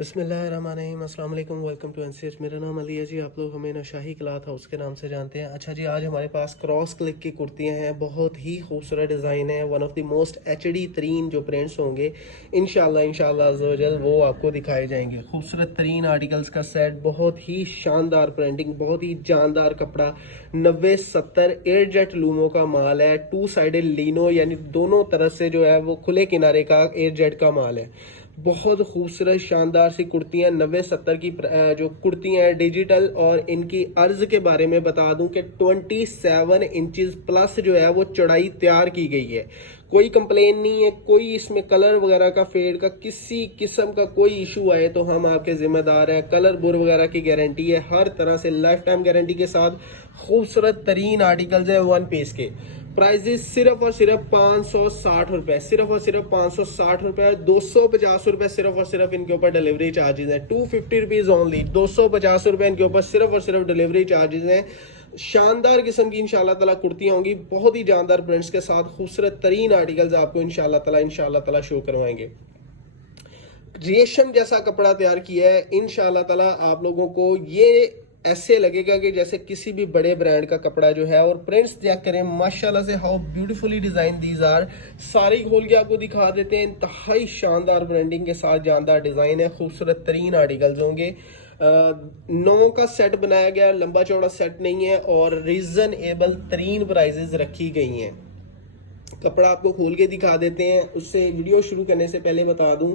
बिस्मिल्लाहिर्रहमानिर्रहीम, अस्सलाम वालेकुम, वेलकम टू एनसीएच। मेरा नाम अली है जी। आप लोग हमें नौशाही क्लॉथ हाउस के नाम से जानते हैं। अच्छा जी, आज हमारे पास क्रॉस क्लिक की कुर्तियां हैं, बहुत ही खूबसूरत डिज़ाइन है। One of the most HD तरीन जो प्रिंट्स होंगे इंशाल्लाह अज़्ज़ा वजल वो आपको दिखाए जाएंगे। खूबसूरत तरीन आर्टिकल्स का सेट, बहुत ही शानदार प्रिंटिंग, बहुत ही जानदार कपड़ा, 90-70 एयरजेट लूमों का माल है। टू साइडेड लीनो यानी दोनों तरफ से जो है वो खुले किनारे का एयरजेट का माल है। बहुत खूबसूरत शानदार सी कुर्तियां 90-70 की जो कुर्तियां हैं डिजिटल, और इनकी अर्ज के बारे में बता दूं कि 27 इंचेस प्लस जो है वो चौड़ाई तैयार की गई है। कोई कंप्लेन नहीं है, कोई इसमें कलर वगैरह का फेड का किसी किस्म का कोई इशू आए तो हम आपके जिम्मेदार हैं। कलर बुर वगैरह की गारंटी है, हर तरह से लाइफ टाइम गारंटी के साथ खूबसूरत तरीन आर्टिकल्स है वन पीस के। प्राइजेस सिर्फ और सिर्फ 560 रुपए, सिर्फ और सिर्फ 560 रुपए, 250 रुपए सिर्फ और सिर्फ इनके ऊपर डिलीवरी चार्जेस हैं। 250 रुपीज ओनली, 250 रुपए इनके ऊपर सिर्फ और सिर्फ डिलीवरी चार्जेस हैं। शानदार किस्म की इंशाल्लाह ताला कुर्तियां होंगी, बहुत ही जानदार प्रिंट्स के साथ खूबसूरत तरीन आर्टिकल्स आपको इंशाल्लाह ताला शो करवाएंगे। रेशम जैसा कपड़ा तैयार किया है इंशाल्लाह ताला, आप लोगों को ये ऐसे लगेगा कि जैसे किसी भी बड़े ब्रांड का कपड़ा जो है। और प्रिंट्स चेक करें माशाल्लाह से, how beautifully design these are. सारी खोल के आपको दिखा देते हैं। इंतहाई शानदार ब्रांडिंग के साथ जानदार डिजाइन है, खूबसूरत तरीन आर्टिकल्स होंगे। 9 का सेट बनाया गया, लंबा चौड़ा सेट नहीं है, और रीजनेबल तरीन प्राइजेस रखी गई हैं। कपड़ा आपको खोल के दिखा देते हैं। उससे वीडियो शुरू करने से पहले बता दूं,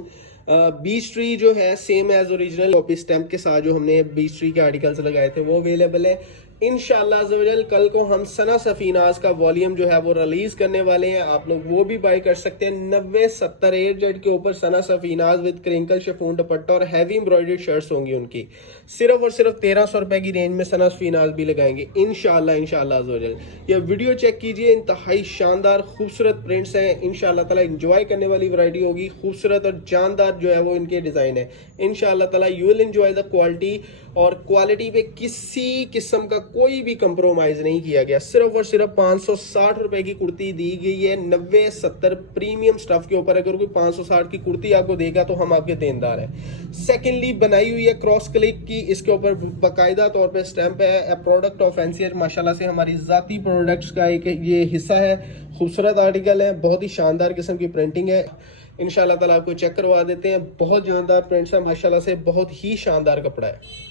बीच ट्री जो है same as original copy stamp के साथ जो हमने बीच ट्री के आर्टिकल्स लगाए थे वो अवेलेबल है। इंशाल्लाह अज़्ज़ा वजल कल को हम सना सफीनाज का वॉल्यूम जो है वो रिलीज करने वाले हैं, आप लोग वो भी बाय कर सकते हैं। 90-70 एयरजेट के ऊपर Sana Safinaz with crinkle chiffon dupatta और हैवी एम्ब्रॉयडर्ड शर्ट्स होंगी उनकी। सिर्फ और सिर्फ 1300 रुपए की रेंज में सना सफीनाज भी लगाएंगे इंशाल्लाह अज़्ज़ा वजल। ये वीडियो चेक कीजिए, इंतहाई शानदार खूबसूरत प्रिंट्स हैं। इंशाल्लाह ताला इंजॉय करने वाली वैरायटी होगी, खूबसूरत और जानदार जो है वो इनके डिजाइन है। इंशाल्लाह ताला you will enjoy the quality, और क्वालिटी पे किसी किस्म का कोई भी कंप्रोमाइज नहीं किया गया। सिर्फ और सिर्फ 560 रुपए की कुर्ती दी गई है 90-70 प्रीमियम स्टफ के ऊपर। अगर कोई 560 की कुर्ती आपको देगा तो हम आपके देनदार हैं। सेकेंडली बनाई हुई है क्रॉस क्लिक की, इसके ऊपर बाकायदा तौर पे स्टैंप है, ए प्रोडक्ट ऑफ एनसीएच। माशाल्लाह से हमारी जाती प्रोडक्ट्स का एक ये हिस्सा है। खूबसूरत आर्टिकल है, बहुत ही शानदार किस्म की प्रिंटिंग है। इंशाल्लाह ताला आपको चेक करवा देते हैं। बहुत जानदार प्रिंट्स है माशाल्लाह से, बहुत ही शानदार कपड़ा है।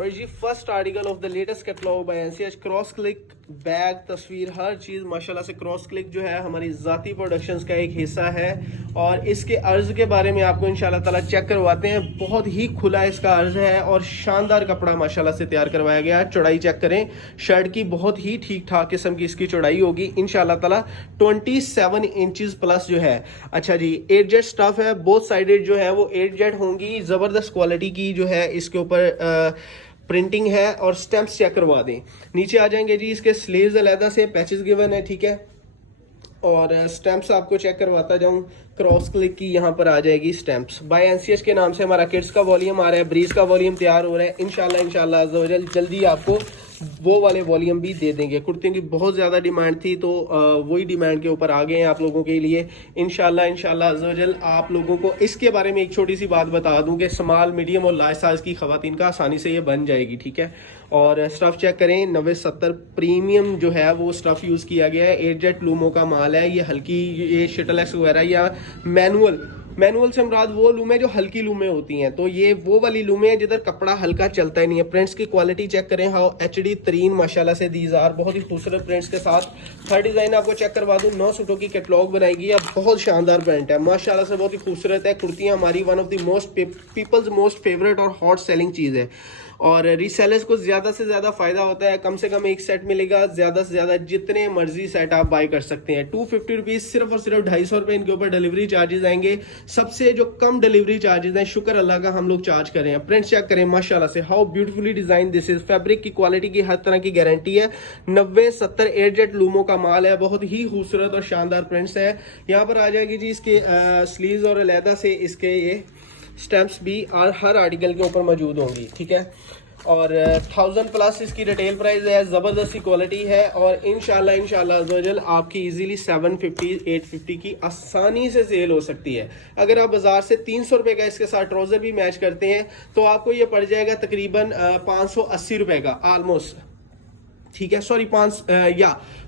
और जी first article of the latest catalogue by NCH, cross click bag, तस्वीर, हर चीज़ माशाल्लाह से। क्रॉस क्लिक जो है हमारी ज़ाती प्रोडक्शंस का एक हिस्सा है, और इसके अर्ज के बारे में आपको इंशाल्लाह ताला चेक करवाते हैं। बहुत ही खुला इसका अर्ज है, और शानदार कपड़ा माशाल्लाह से तैयार करवाया गया है। चौड़ाई चेक करें शर्ट की, बहुत ही ठीक ठाक किस्म की इसकी चौड़ाई होगी इंशाल्लाह ताला। 27 इंचेस प्लस जो है। अच्छा जी, एयरजेट स्टफ है, बोथ साइडेड जो है वो एयरजेट होंगी। ज़बरदस्त क्वालिटी की जो है इसके ऊपर प्रिंटिंग है, और स्टैम्प्स चेक करवा दें। नीचे आ जाएंगे जी, इसके स्लीव्स अलहदा से पैचेस गिवन है, ठीक है। और स्टैम्प्स आपको चेक करवाता जाऊं, क्रॉस क्लिक की यहाँ पर आ जाएगी स्टैम्प्स। बाय एनसीएच के नाम से हमारा किड्स का वॉल्यूम आ रहा है, ब्रीज का वॉल्यूम तैयार हो रहा है। इंशाल्लाह अज़्ज़ा वजल जल्दी आपको वो वाले वॉल्यूम भी दे देंगे। कुर्तियों की बहुत ज़्यादा डिमांड थी, तो वही डिमांड के ऊपर आ गए हैं आप लोगों के लिए इंशाल्लाह अज़्ज़ा वजल। आप लोगों को इसके बारे में एक छोटी सी बात बता दूं कि स्मॉल, मीडियम और लार्ज साइज की खवातीन का आसानी से ये बन जाएगी, ठीक है। और स्टफ चेक करें, 90-70 प्रीमियम जो है वो स्टफ यूज़ किया गया है। एयरजेट लूमों का माल है। ये हल्की, ये शटलएक्स वगैरह या मैनुअल से मुराद वो लूमें जो हल्की लूमें होती हैं, तो ये वो वाली लूमें हैं जिधर कपड़ा हल्का चलता ही नहीं है। प्रिंट्स की क्वालिटी चेक करें, हाउ एचडी तरीन माशाल्लाह से दीज आर, बहुत ही खूबसूरत प्रिंट्स के साथ। थर्ड डिजाइन आपको चेक करवा दूं, 9 सूटों की कैटलॉग बनाएगी है, बहुत शानदार प्रिंट है माशाल्लाह से, बहुत ही खूबसूरत है। कुर्तियां हमारी one of the most peoples most favourite और हॉट सेलिंग चीज़ है, और रीसेलर्स को ज़्यादा से ज़्यादा फ़ायदा होता है। कम से कम एक सेट मिलेगा, ज़्यादा से ज़्यादा जितने मर्जी सेट आप बाय कर सकते हैं। 250 रुपीज़, सिर्फ और सिर्फ 250 रुपये इनके ऊपर डिलीवरी चार्जेस आएंगे। सबसे जो कम डिलीवरी चार्जेस हैं, शुक्र अल्लाह का, हम लोग चार्ज करें। प्रिंट चेक करें माशाल्लाह से, how beautifully design this is. Fabric की क्वालिटी की हर तरह की गारंटी है। 90-70 एयरजेट लूमों का माल है, बहुत ही खूबसूरत और शानदार प्रिंट्स है। यहाँ पर आ जाएगी जी इसके स्लीव्स, और अलहदा से इसके ये स्टैम्प्स भी हर आर्टिकल के ऊपर मौजूद होंगी, ठीक है। और 1000+ इसकी रिटेल प्राइस है, ज़बरदस्ती क्वालिटी है और इंशाल्लाह अज़्ज़वजल आपकी इजीली 750 850 की आसानी से सेल हो सकती है। अगर आप बाज़ार से 300 रुपये का इसके साथ ट्राउज़र भी मैच करते हैं तो आपको ये पड़ जाएगा तकरीबन 580 रुपये का ऑलमोस्ट, ठीक है, सॉरी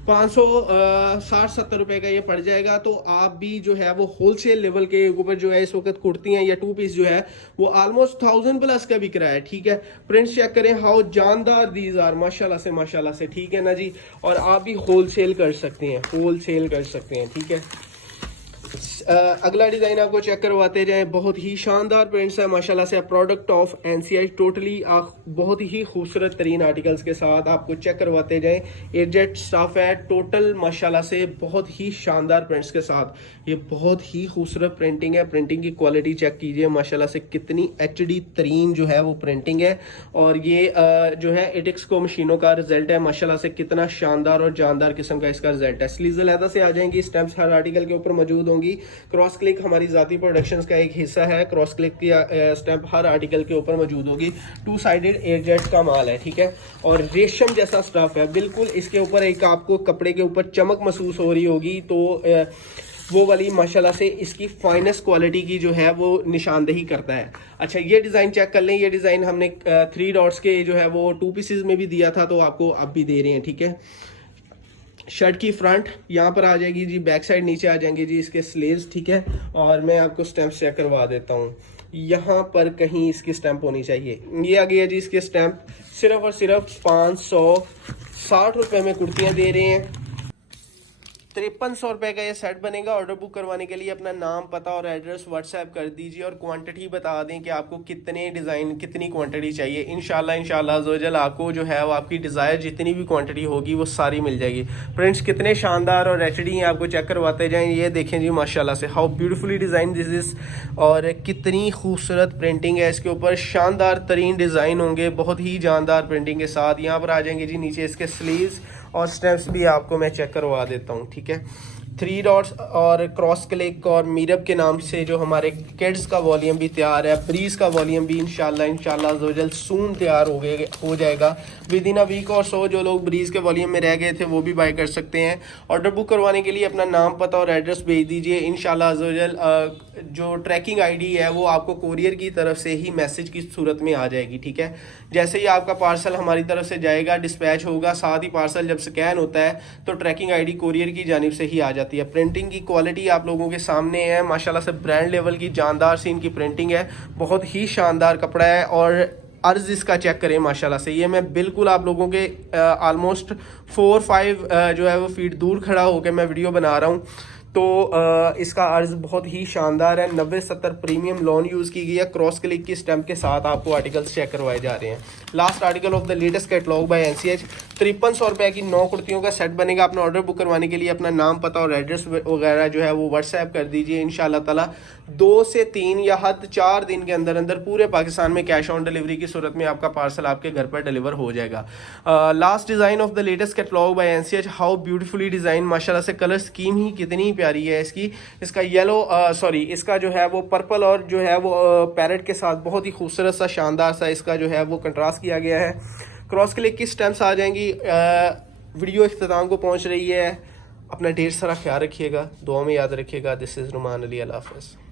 560-70 रुपए का ये पड़ जाएगा। तो आप भी जो है वो होलसेल लेवल के ऊपर जो है इस वक्त कुर्ती हैं या 2 पीस जो है वो ऑलमोस्ट 1000+ का बिक रहा है, ठीक है। प्रिंट्स चेक करें, हाउ जानदार दीज आर, माशाल्लाह से, ठीक है ना जी। और आप भी होलसेल कर सकते हैं, ठीक है। अगला डिज़ाइन आपको चेक करवाते जाएं, बहुत ही शानदार प्रिंट्स है माशाल्लाह से, प्रोडक्ट ऑफ एनसीआई, टोटली बहुत ही खूबसूरत तरीन आर्टिकल्स के साथ आपको चेक करवाते जाएं। एजेट स्टाफ है टोटल माशाल्लाह से, बहुत ही शानदार प्रिंट्स के साथ। ये बहुत ही खूबसूरत प्रिंटिंग है, प्रिंटिंग की क्वालिटी चेक कीजिए माशाल्लाह से, कितनी एचडी तरीन जो है वो प्रिंटिंग है। और ये जो है एटिक्स को मशीनों का रिजल्ट है माशाल्लाह से, कितना शानदार और जानदार किस्म का इसका रिजल्ट है। स्लीव्स अलहदा से आ जाएंगी, स्टैम्प्स हर आर्टिकल के ऊपर मौजूद होंगी। क्रॉस क्लिक हमारी जाती प्रोडक्शंस का एक हिस्सा है, क्रॉस क्लिक की स्टैम्प हर आर्टिकल के ऊपर मौजूद होगी। 2 साइडेड एयरजेट का माल है, ठीक है। और रेशम जैसा स्टफ है बिल्कुल, इसके ऊपर एक आपको कपड़े के ऊपर चमक महसूस हो रही होगी, तो वो वाली माशाल्लाह से इसकी फाइनेस्ट क्वालिटी की जो है वो निशानदेही करता है। अच्छा, ये डिज़ाइन चेक कर लें, ये डिज़ाइन हमने 3 डॉट्स के जो है वो 2 पीसेज में भी दिया था, तो आपको अब भी दे रहे हैं, ठीक है। शर्ट की फ्रंट यहाँ पर आ जाएगी जी, बैक साइड नीचे आ जाएंगे जी इसके स्लीव्स, ठीक है। और मैं आपको स्टैम्प चेक करवा देता हूँ, यहाँ पर कहीं इसकी स्टैम्प होनी चाहिए। ये आ गया जी इसके स्टैम्प, सिर्फ और सिर्फ 560 रुपये में कुर्तियाँ दे रहे हैं। 5300 रुपये का ये सेट बनेगा। ऑर्डर बुक करवाने के लिए अपना नाम, पता और एड्रेस व्हाट्सएप कर दीजिए और क्वांटिटी बता दें कि आपको कितने डिज़ाइन, कितनी क्वांटिटी चाहिए। इंशाल्लाह अज़्ज़वजल आपको जो है वो आपकी डिज़ायर जितनी भी क्वांटिटी होगी वो सारी मिल जाएगी। प्रिंट्स कितने शानदार और एचडी हैं, आपको चेक करवाते जाएँ। ये देखें जी माशाल्लाह से, how beautifully design this is, और कितनी खूबसूरत प्रिंटिंग है इसके ऊपर। शानदार तरीन डिज़ाइन होंगे बहुत ही जानदार प्रिंटिंग के साथ। यहाँ पर आ जाएंगे जी नीचे इसके स्लीव्स और स्टेप्स भी आपको मैं चेक करवा देता हूँ, ठीक है। 3 डॉट्स और क्रॉस क्लिक और मीरब के नाम से जो हमारे किड्स का वॉल्यूम भी तैयार है, ब्रीज का वॉल्यूम भी इंशाल्लाह अज़्ज़वजल सून तैयार हो जाएगा विद इन अ वीक और सो। जो लोग ब्रीज के वॉल्यूम में रह गए थे वो भी बाय कर सकते हैं। ऑर्डर बुक करवाने के लिए अपना नाम, पता और एड्रेस भेज दीजिए। इंशाल्लाह अज़्ज़वजल जो ट्रैकिंग आईडी है वो आपको कोरियर की तरफ से ही मैसेज की सूरत में आ जाएगी, ठीक है। जैसे ही आपका पार्सल हमारी तरफ से जाएगा, डिस्पैच होगा, साथ ही पार्सल जब स्कैन होता है तो ट्रैकिंग आईडी कोरियर की जानिब से ही आ जाती है। प्रिंटिंग की क्वालिटी आप लोगों के सामने है माशाल्लाह से, ब्रांड लेवल की जानदार सी इनकी प्रिंटिंग है, बहुत ही शानदार कपड़ा है। और अर्ज इसका चेक करें माशाल्लाह से, ये मैं बिल्कुल आप लोगों के ऑलमोस्ट 4-5 जो है वो फीट दूर खड़ा होकर मैं वीडियो बना रहा हूँ। तो इसका अर्ज बहुत ही शानदार है। 90-70 प्रीमियम लॉन यूज़ की गई है। क्रॉस क्लिक की स्टैम्प के साथ आपको आर्टिकल्स चेक करवाए जा रहे हैं। Last article of the latest catalogue by NCH. 5300 रुपये की 9 कुर्तियों का सेट बनेगा। अपना ऑर्डर बुक करवाने के लिए अपना नाम, पता और एड्रेस वगैरह जो है वो व्हाट्सएप कर दीजिए। इंशाल्लाह ताला 2 से 3 या हद 4 दिन के अंदर अंदर पूरे पाकिस्तान में कैश ऑन डिलीवरी की सूरत में आपका पार्सल आपके घर पर डिलीवर हो जाएगा। Last design of the latest catalogue by NCH. How beautifully design, माशाल्लाह से कलर स्कीम ही कितनी प्यारी है इसकी। इसका येलो इसका जो है वो पर्पल और जो है वो पैरेट के साथ बहुत ही खूबसूरत सा शानदार सा इसका जो है वो कंट्रास्ट किया गया है। क्रॉस क्लिक की स्टैम्प्स आ जाएंगी। वीडियो इख्तिताम को पहुंच रही है। अपना ढेर सारा ख्याल रखिएगा, दुआ में याद रखिएगा। दिस इज़ नुमान अली, अल्लाह हाफ़िज़।